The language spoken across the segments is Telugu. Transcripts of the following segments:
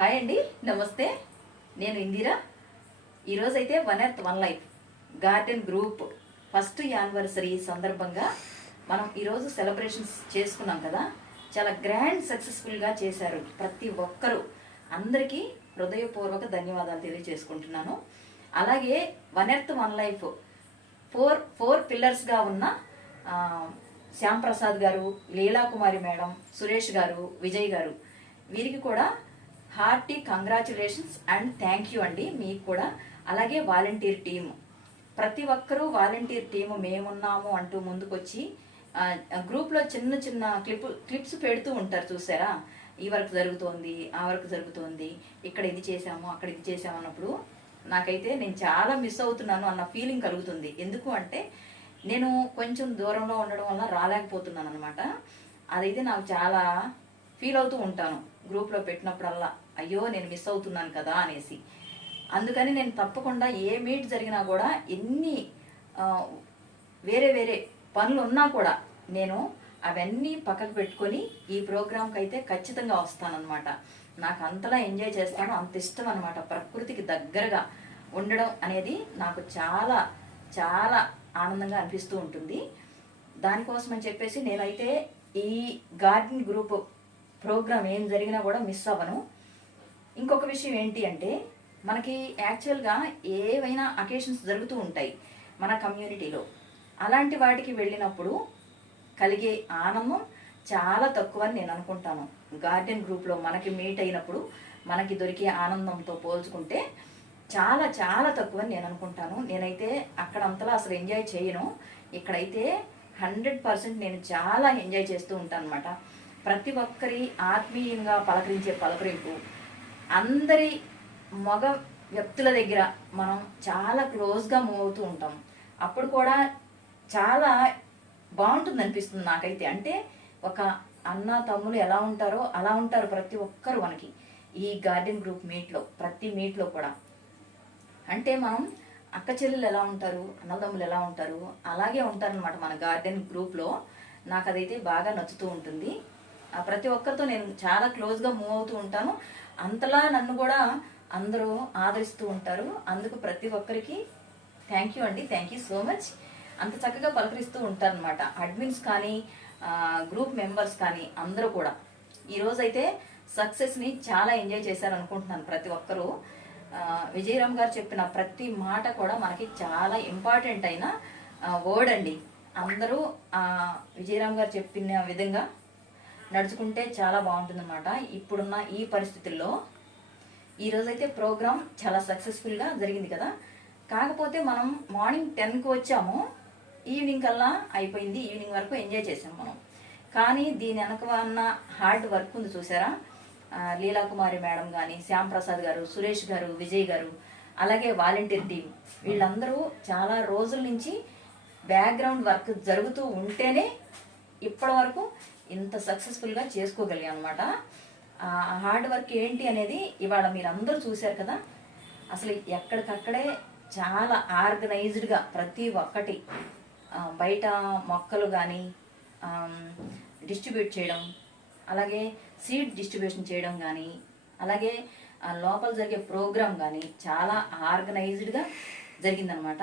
హాయ్ అండి నమస్తే. నేను ఇందిరా. ఈరోజైతే one earth one life. Garden group first anniversary సందర్భంగా మనం ఈరోజు సెలబ్రేషన్స్ చేసుకున్నాం కదా. చాలా గ్రాండ్ సక్సెస్ఫుల్గా చేశారు ప్రతి ఒక్కరూ. అందరికీ హృదయపూర్వక ధన్యవాదాలు తెలియజేసుకుంటున్నాను. అలాగే one earth one life four four పిల్లర్స్గా ఉన్న శ్యాంప్రసాద్ శ్యామ్ ప్రసాద్ గారు లీలాకుమారి మేడం సురేష్ గారు విజయ్ గారు. వీరికి కూడా hearty congratulations and thank you అండి మీకు కూడా. అలాగే వాలంటీర్ టీమ్. ప్రతి ఒక్కరూ వాలంటీర్ టీము మేమున్నాము అంటూ ముందుకొచ్చి గ్రూప్లో చిన్న చిన్న క్లిప్ క్లిప్స్ పెడుతూ ఉంటారు చూసారా? ఈ వర్క్ జరుగుతోంది ఆ వర్క్ జరుగుతోంది ఇక్కడ ఇది చేసాము అక్కడ ఇది చేసాము అన్నప్పుడు నాకైతే నేను చాలా మిస్ అవుతున్నాను అన్న ఫీలింగ్ కలుగుతుంది. ఎందుకు అంటే నేను కొంచెం దూరంలో ఉండడం వల్ల రాలేకపోతున్నాను అనమాట అదైతే నాకు చాలా ఫీల్ అవుతూ ఉంటాను. గ్రూప్లో పెట్టినప్పుడల్లా అయ్యో నేను మిస్ అవుతున్నాను కదా అనేసి. అందుకని నేను తప్పకుండా ఏ మీట్ జరిగినా కూడా ఎన్ని వేరే వేరే పనులు ఉన్నా కూడా నేను అవన్నీ పక్కకు పెట్టుకొని ఈ ప్రోగ్రాంకి అయితే ఖచ్చితంగా వస్తానన్నమాట. నాకు అంతలా ఎంజాయ్ చేస్తాను అంత ఇష్టం అనమాట ప్రకృతికి దగ్గరగా ఉండడం అనేది నాకు చాలా చాలా ఆనందంగా అనిపిస్తూ ఉంటుంది. దానికోసం అని చెప్పేసి నేనైతే ఈ గార్డెన్ గ్రూప్ ప్రోగ్రామ్ ఏం జరిగినా కూడా మిస్ అవ్వను. ఇంకొక విషయం ఏంటి అంటే మనకి యాక్చువల్గా ఏవైనా అకేషన్స్ జరుగుతూ ఉంటాయి మన కమ్యూనిటీలో. అలాంటి వాటికి వెళ్ళినప్పుడు కలిగే ఆనందం చాలా తక్కువ అని నేను అనుకుంటాను. గార్డెన్ గ్రూప్లో మనకి మీట్ అయినప్పుడు మనకి దొరికే ఆనందంతో పోల్చుకుంటే చాలా చాలా తక్కువ అని నేను అనుకుంటాను. నేనైతే అక్కడ అంతలా అసలు ఎంజాయ్ చేయను. ఇక్కడైతే హండ్రెడ్ పర్సెంట్ నేను చాలా ఎంజాయ్ చేస్తూ ఉంటాను అనమాట ప్రతి ఒక్కరి ఆత్మీయంగా పలకరించే పలకరింపు. అందరి మగ వ్యక్తుల దగ్గర మనం చాలా క్లోజ్గా మూవ్ అవుతూ ఉంటాం. అప్పుడు కూడా చాలా బాగుంటుంది అనిపిస్తుంది నాకైతే. అంటే ఒక అన్న తమ్ములు ఎలా ఉంటారో అలా ఉంటారు ప్రతి ఒక్కరు మనకి. ఈ గార్డెన్ గ్రూప్ మీట్లో ప్రతి మీట్లో కూడా. అంటే మనం అక్క చెల్లెలు ఎలా ఉంటారు అన్నదమ్ములు ఎలా ఉంటారు అలాగే ఉంటారనమాట మన గార్డెన్ గ్రూప్లో. నాకు అదైతే బాగా నచ్చుతూ ఉంటుంది. ప్రతి ఒక్కరితో నేను చాలా క్లోజ్గా మూవ్ అవుతూ ఉంటాను. అంతలా నన్ను కూడా అందరూ ఆదరిస్తూ ఉంటారు. అందుకు ప్రతి ఒక్కరికి థ్యాంక్ యూ అండి. థ్యాంక్ యూ సో మచ్ అంత చక్కగా పలకరిస్తూ ఉంటారనమాట అడ్మిన్స్ కానీ గ్రూప్ మెంబర్స్ కానీ అందరూ కూడా. ఈరోజైతే సక్సెస్ని చాలా ఎంజాయ్ చేశారు అనుకుంటున్నాను ప్రతి ఒక్కరూ. విజయరామ్ గారు చెప్పిన ప్రతి మాట కూడా మనకి చాలా ఇంపార్టెంట్ అయిన వర్డ్ అండి. అందరూ విజయరామ్ గారు చెప్పిన విధంగా నడుచుకుంటే చాలా బాగుంటుందన్నమాట. ఇప్పుడున్న ఈ పరిస్థితుల్లో ఈరోజైతే ప్రోగ్రామ్ చాలా సక్సెస్ఫుల్గా జరిగింది కదా. కాకపోతే మనం మార్నింగ్ టెన్కి వచ్చాము. ఈవినింగ్ కల్లా అయిపోయింది. ఈవినింగ్ వరకు ఎంజాయ్ చేసాం మనం. కానీ దీని వెనక ఉన్న హార్డ్ వర్క్ ఉంది చూసారా? లీలాకుమారి మేడం కానీ శ్యాంప్రసాద్ గారు సురేష్ గారు విజయ్ గారు అలాగే వాలంటీర్ టీం వీళ్ళందరూ చాలా రోజుల నుంచి బ్యాక్గ్రౌండ్ వర్క్ జరుగుతూ ఉంటేనే ఇప్పటి వరకు ఇంత సక్సెస్ఫుల్గా చేసుకోగలిగాం అనమాట ఆ హార్డ్ వర్క్ ఏంటి అనేది ఇవాళ మీరు అందరూ చూశారు కదా. అసలు ఎక్కడికక్కడే చాలా ఆర్గనైజ్డ్గా ప్రతి ఒక్కటి బయట మొక్కలు కానీ డిస్ట్రిబ్యూట్ చేయడం అలాగే సీడ్ డిస్ట్రిబ్యూషన్ చేయడం కానీ అలాగే లోపల జరిగే ప్రోగ్రామ్ కానీ చాలా ఆర్గనైజ్డ్గా జరిగిందనమాట.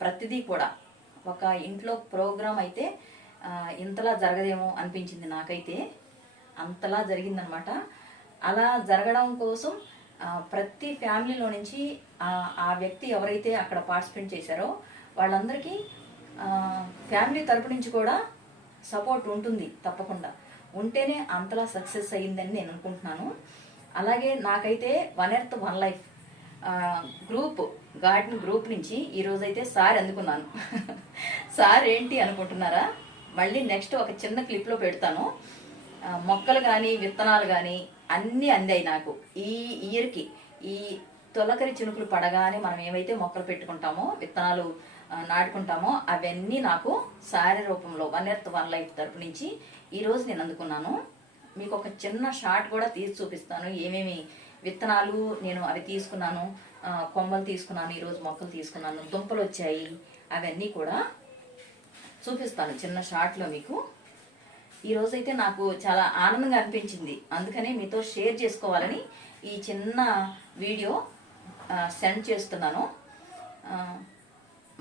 ప్రతిదీ కూడా ఒక ఇంట్లో ప్రోగ్రామ్ అయితే ఇంతలా జరగదేమో అనిపించింది నాకైతే. అంతలా జరిగిందనమాట. అలా జరగడం కోసం ప్రతి ఫ్యామిలీలో నుంచి ఆ, వ్యక్తి ఎవరైతే అక్కడ పార్టిసిపేట్ చేశారో వాళ్ళందరికీ ఫ్యామిలీ తరపు నుంచి కూడా సపోర్ట్ ఉంటుంది తప్పకుండా. ఉంటేనే అంతలా సక్సెస్ అయ్యిందని నేను అనుకుంటున్నాను. అలాగే నాకైతే one earth one life group garden group నుంచి ఈరోజు అయితే సార్ అందుకున్నాను. సార్ ఏంటి అనుకుంటున్నారా? మళ్ళీ నెక్స్ట్ ఒక చిన్న క్లిప్లో పెడతాను. మొక్కలు కానీ విత్తనాలు కానీ అన్నీ అందాయి నాకు. ఈ ఇయర్కి ఈ తొలకరి చినుకులు పడగానే మనం ఏవైతే మొక్కలు పెట్టుకుంటామో విత్తనాలు నాటుకుంటామో అవన్నీ నాకు శారీ రూపంలో వన్ ఎర్త్ వన్ లైఫ్ తరపు నుంచి ఈరోజు నేను అందుకున్నాను. మీకు ఒక చిన్న షార్ట్ కూడా తీసి చూపిస్తాను. ఏమేమి విత్తనాలు నేను అవి తీసుకున్నాను కొమ్మలు తీసుకున్నాను ఈరోజు మొక్కలు తీసుకున్నాను దుంపలు వచ్చాయి అవన్నీ కూడా చూపిస్తాను చిన్న షార్ట్లో మీకు. ఈరోజైతే నాకు చాలా ఆనందంగా అనిపించింది. అందుకనే మీతో షేర్ చేసుకోవాలని ఈ చిన్న వీడియో సెండ్ చేస్తున్నాను.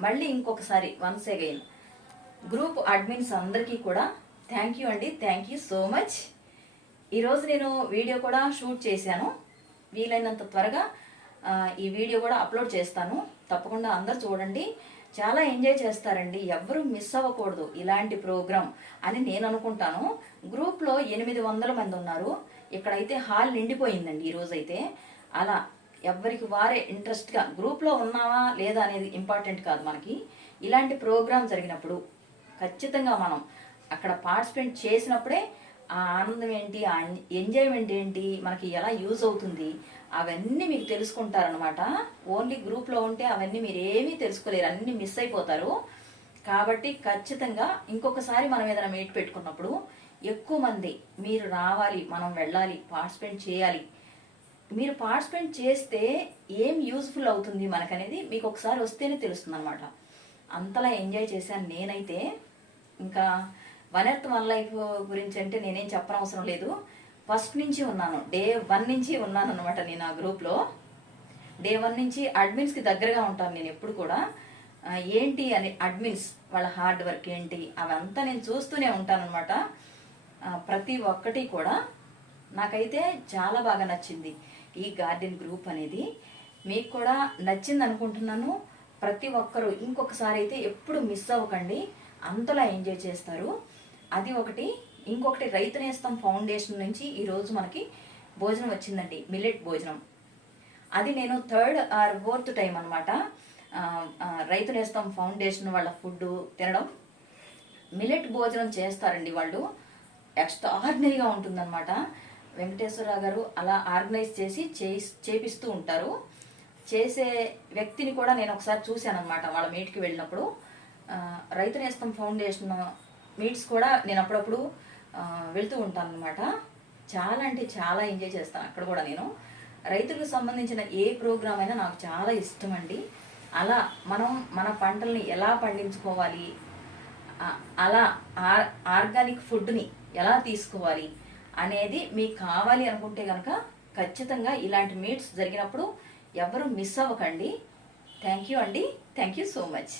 మళ్ళీ ఇంకొకసారి వన్స్ అగైన్ గ్రూప్ అడ్మిన్స్ అందరికీ కూడా థ్యాంక్ యూ అండి. థ్యాంక్ యూ సో మచ్ ఈరోజు నేను వీడియో కూడా షూట్ చేశాను. వీలైనంత త్వరగా ఈ వీడియో కూడా అప్లోడ్ చేస్తాను. తప్పకుండా అందరు చూడండి. చాలా ఎంజాయ్ చేస్తారండి. ఎవ్వరూ మిస్ అవ్వకూడదు ఇలాంటి ప్రోగ్రాం అని నేను అనుకుంటాను. గ్రూప్లో ఎనిమిది వందల మంది ఉన్నారు. ఇక్కడైతే హాల్ నిండిపోయిందండి ఈరోజైతే అలా ఎవరికి వారే ఇంట్రెస్ట్గా గ్రూప్లో ఉన్నావా లేదా అనేది ఇంపార్టెంట్ కాదు మనకి. ఇలాంటి ప్రోగ్రామ్ జరిగినప్పుడు ఖచ్చితంగా మనం అక్కడ పార్టిసిపేట్ చేసినప్పుడే ఆ ఆనందం ఏంటి ఆ ఎంజాయ్మెంట్ ఏంటి మనకి ఎలా యూజ్ అవుతుంది అవన్నీ మీకు తెలుసుకుంటారనమాట ఓన్లీ గ్రూప్లో ఉంటే అవన్నీ మీరు ఏమీ తెలుసుకోలేరు. అన్నీ మిస్ అయిపోతారు. కాబట్టి ఖచ్చితంగా ఇంకొకసారి మనం ఏదైనా మీట్ పెట్టుకున్నప్పుడు ఎక్కువ మంది మీరు రావాలి మనం వెళ్ళాలి పార్టిసిపేట్ చేయాలి. మీరు పార్టిసిపేట్ చేస్తే ఏం యూజ్ఫుల్ అవుతుంది మనకనేది మీకు ఒకసారి వస్తేనే తెలుస్తుంది అనమాట అంతలా ఎంజాయ్ చేశాను నేనైతే. ఇంకా వన్ ఎర్త్ వన్ లైఫ్ గురించి అంటే నేనేం చెప్పనవసరం లేదు. ఫస్ట్ నుంచి ఉన్నాను. డే వన్ నుంచి ఉన్నాను అనమాట నేను ఆ గ్రూప్లో డే వన్ నుంచి అడ్మిన్స్కి దగ్గరగా ఉంటాను నేను ఎప్పుడు కూడా. ఏంటి అని అడ్మిన్స్ వాళ్ళ హార్డ్ వర్క్ ఏంటి? అవంతా నేను చూస్తూనే ఉంటాను అనమాట ప్రతి ఒక్కటి కూడా నాకైతే చాలా బాగా నచ్చింది ఈ గార్డెన్ గ్రూప్ అనేది. మీకు కూడా నచ్చింది అనుకుంటున్నాను. ప్రతి ఒక్కరూ ఇంకొకసారి అయితే ఎప్పుడు మిస్ అవ్వకండి. అంతలా ఎంజాయ్ చేస్తారు. అది ఒకటి. ఇంకొకటి రైతు నేస్తం ఫౌండేషన్ నుంచి ఈరోజు మనకి భోజనం వచ్చిందండి మిల్లెట్ భోజనం. అది నేను థర్డ్ ఆర్ ఫోర్త్ టైం అనమాట రైతు నేస్తం ఫౌండేషన్ వాళ్ళ ఫుడ్ తినడం. మిల్లెట్ భోజనం చేస్తారండి వాళ్ళు. ఎక్స్ట్రా ఆర్డినరీగా ఉంటుందన్నమాట. వెంకటేశ్వరరావు గారు అలా ఆర్గనైజ్ చేసి చేపిస్తూ ఉంటారు. చేసే వ్యక్తిని కూడా నేను ఒకసారి చూశాను అనమాట వాళ్ళ మీట్కి వెళ్ళినప్పుడు. రైతు నేస్తం ఫౌండేషన్ మీట్స్ కూడా నేను అప్పుడప్పుడు వెళ్తూ ఉంటాను అనమాట చాలా అంటే చాలా ఎంజాయ్ చేస్తాను అక్కడ కూడా నేను. రైతులకు సంబంధించిన ఏ ప్రోగ్రామ్ అయినా నాకు చాలా ఇష్టం అండి అలా మనం మన పంటల్ని ఎలా పండించుకోవాలి? అలా ఆర్ ఆర్గానిక్ ఫుడ్ని ఎలా తీసుకోవాలి అనేది మీకు కావాలి అనుకుంటే కనుక ఖచ్చితంగా ఇలాంటి మీట్స్ జరిగినప్పుడు ఎవరు మిస్ అవ్వకండి. థ్యాంక్ యూ అండి. Thank you so much.